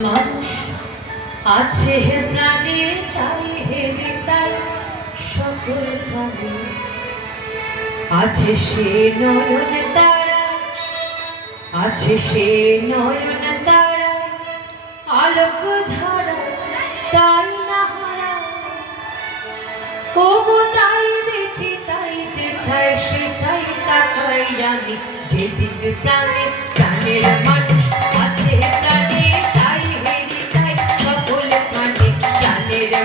মানুষ আছে হে প্রাণে, তাই হেরে তাই সকল প্রাণে আছে সে নয়ন তারা, আছে সে নয়ন তারা, আলোক ধারা, তাই না হারা। ওগো তাই দেখি তাই যে তাই সে তাই তাকাই আমি যেদিকে প্রাণে